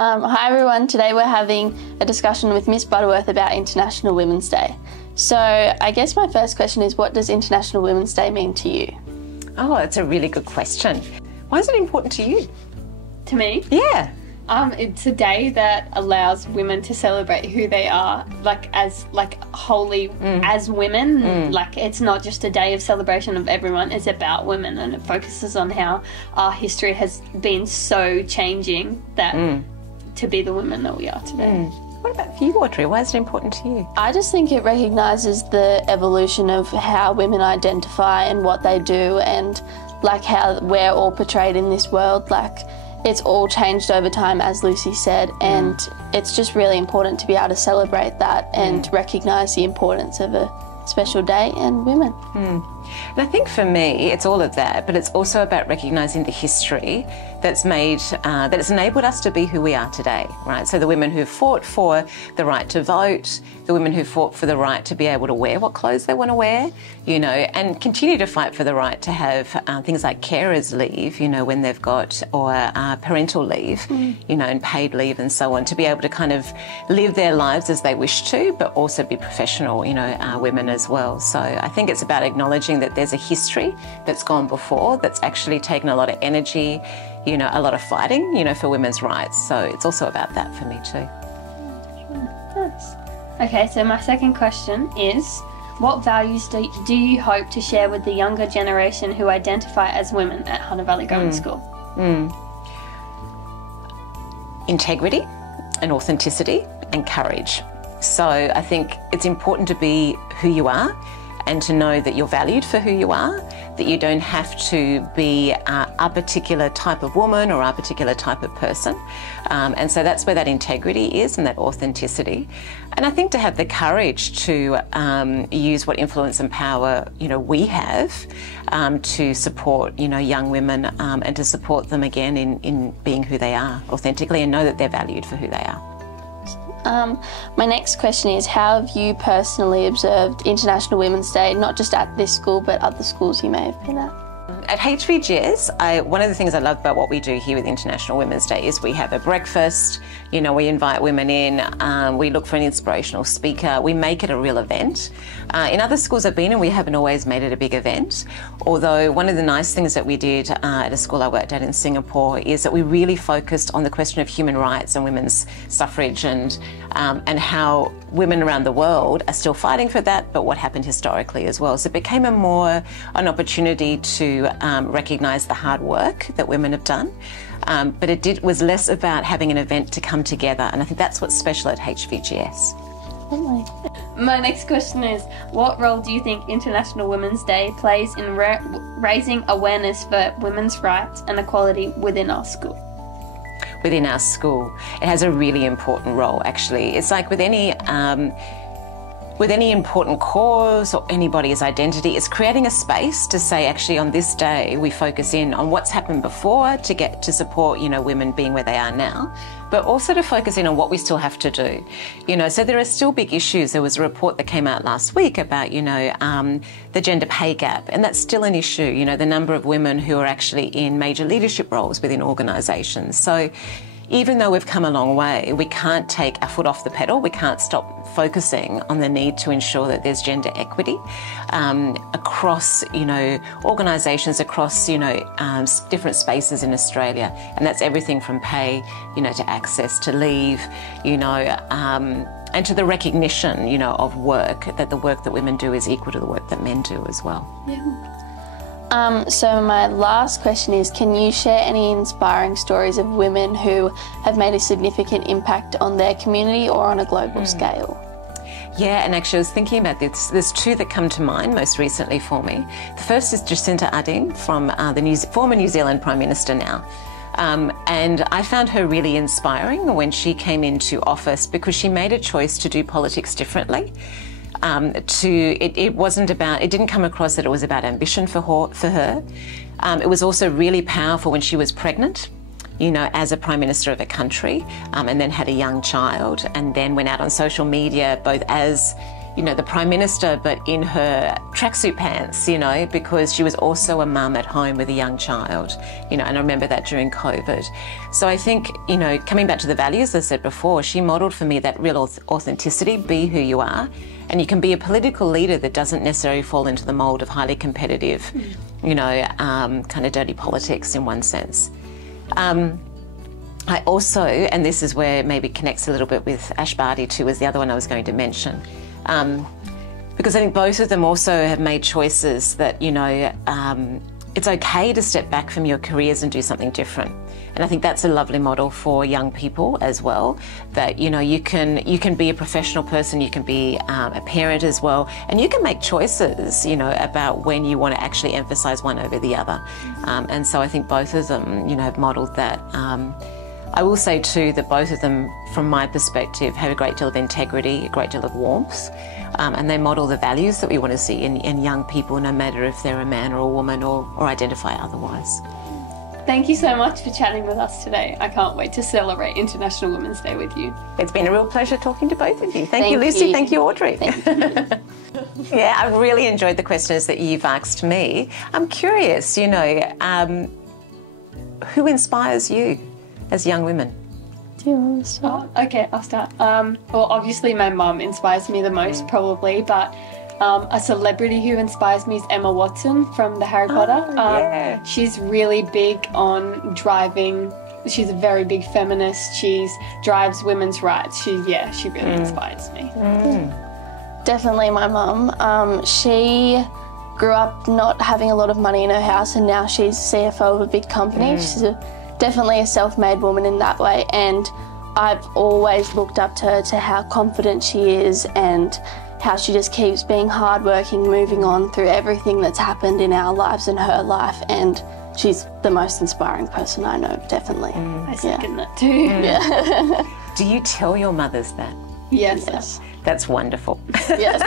Hi everyone, today we're having a discussion with Miss Butterworth about International Women's Day. So I guess my first question is, what does International Women's Day mean to you? Oh, it's a really good question. Why is it important to you? To me? Yeah. It's a day that allows women to celebrate who they are, as women. Like, it's not just a day of celebration of everyone, it's about women, and it focuses on how our history has been so changing that to be the women that we are today. What about for you, Audrey? Why is it important to you? I just think it recognises the evolution of how women identify and what they do, and like how we're all portrayed in this world. Like, it's all changed over time, as Lucie said, and it's just really important to be able to celebrate that and recognise the importance of a special day and women. And I think for me, it's all of that, but it's also about recognising the history that's made, that has enabled us to be who we are today, right? So the women who fought for the right to vote, the women who fought for the right to be able to wear what clothes they want to wear, you know, and continue to fight for the right to have things like carers leave, you know, when they've got, or parental leave, you know, and paid leave and so on, to be able to kind of live their lives as they wish to, but also be professional, you know, women as well. So I think it's about acknowledging that there's a history that's gone before that's actually taken a lot of energy, you know, a lot of fighting, you know, for women's rights. So it's also about that for me too. Nice. Okay, so my second question is, what values do you hope to share with the younger generation who identify as women at Hunter Valley Grammar School? Integrity and authenticity and courage. So I think it's important to be who you are and to know that you're valued for who you are, that you don't have to be a particular type of woman or a particular type of person. And so that's where that integrity is, and that authenticity. And I think to have the courage to use what influence and power, you know, we have to support, you know, young women and to support them again in being who they are authentically, and know that they're valued for who they are. My next question is, how have you personally observed International Women's Day, not just at this school, but other schools you may have been at? At HVGS, one of the things I love about what we do here with International Women's Day is we have a breakfast, you know, we invite women in, we look for an inspirational speaker, we make it a real event. In other schools I've been in, we haven't always made it a big event, although one of the nice things that we did at a school I worked at in Singapore is that we really focused on the question of human rights and women's suffrage, and how women around the world are still fighting for that, but what happened historically as well. So it became an opportunity to recognise the hard work that women have done, but it was less about having an event to come together, and I think that's what's special at HVGS. My next question is, what role do you think International Women's Day plays in raising awareness for women's rights and equality within our school? Within our school, it has a really important role, actually. It's like with any important cause or anybody's identity, it's creating a space to say, actually, on this day, we focus in on what's happened before to get to support, you know, women being where they are now, but also to focus in on what we still have to do. You know, so there are still big issues. There was a report that came out last week about, you know, the gender pay gap, and that's still an issue, you know, the number of women who are actually in major leadership roles within organisations. So even though we've come a long way, we can't take our foot off the pedal. We can't stop focusing on the need to ensure that there's gender equity across, you know, organisations, across, you know, different spaces in Australia. And that's everything from pay, you know, to access to leave, you know, and to the recognition, you know, of work, that the work that women do is equal to the work that men do as well. Yeah. So my last question is, can you share any inspiring stories of women who have made a significant impact on their community or on a global scale? Yeah, and actually I was thinking about this. There's two that come to mind most recently for me. The first is Jacinda Ardern, from the former New Zealand Prime Minister now. And I found her really inspiring when she came into office, because she made a choice to do politics differently. It didn't come across that it was about ambition for her. It was also really powerful when she was pregnant, you know, as a Prime Minister of a country, and then had a young child, and then went out on social media, both as you know, the Prime Minister, but in her tracksuit pants, you know, because she was also a mum at home with a young child, you know, and I remember that during COVID. So I think, you know, coming back to the values I said before, she modelled for me that real authenticity, be who you are, and you can be a political leader that doesn't necessarily fall into the mould of highly competitive, you know, kind of dirty politics in one sense. I also, and this is where maybe connects a little bit with Ash Barty too, was the other one I was going to mention, because I think both of them also have made choices that, you know, it's okay to step back from your careers and do something different. And I think that's a lovely model for young people as well, that, you know, you can be a professional person, you can be a parent as well, and you can make choices, you know, about when you want to actually emphasise one over the other. And so I think both of them, you know, have modelled that. I will say too that both of them, from my perspective, have a great deal of integrity, a great deal of warmth, and they model the values that we want to see in young people, no matter if they're a man or a woman or identify otherwise. Thank you so much for chatting with us today. I can't wait to celebrate International Women's Day with you. It's been a real pleasure talking to both of you. Thank you, Lucie. Thank you, Audrey. Thank you. Yeah, I've really enjoyed the questions that you've asked me. I'm curious, you know, who inspires you as young women? Do you want to start? Okay, I'll start. Well, obviously my mum inspires me the most probably, but a celebrity who inspires me is Emma Watson from the Harry Potter. Yeah. She's really big on driving. She's a very big feminist. She drives women's rights. She really inspires me. Definitely my mum. She grew up not having a lot of money in her house, and now she's CFO of a big company. She's definitely a self-made woman in that way, and I've always looked up to her, to how confident she is and how she just keeps being hardworking, moving on through everything that's happened in our lives and her life, and she's the most inspiring person I know, definitely. I second that too. Yeah. Do you tell your mothers that? Yes. That's wonderful. Yes.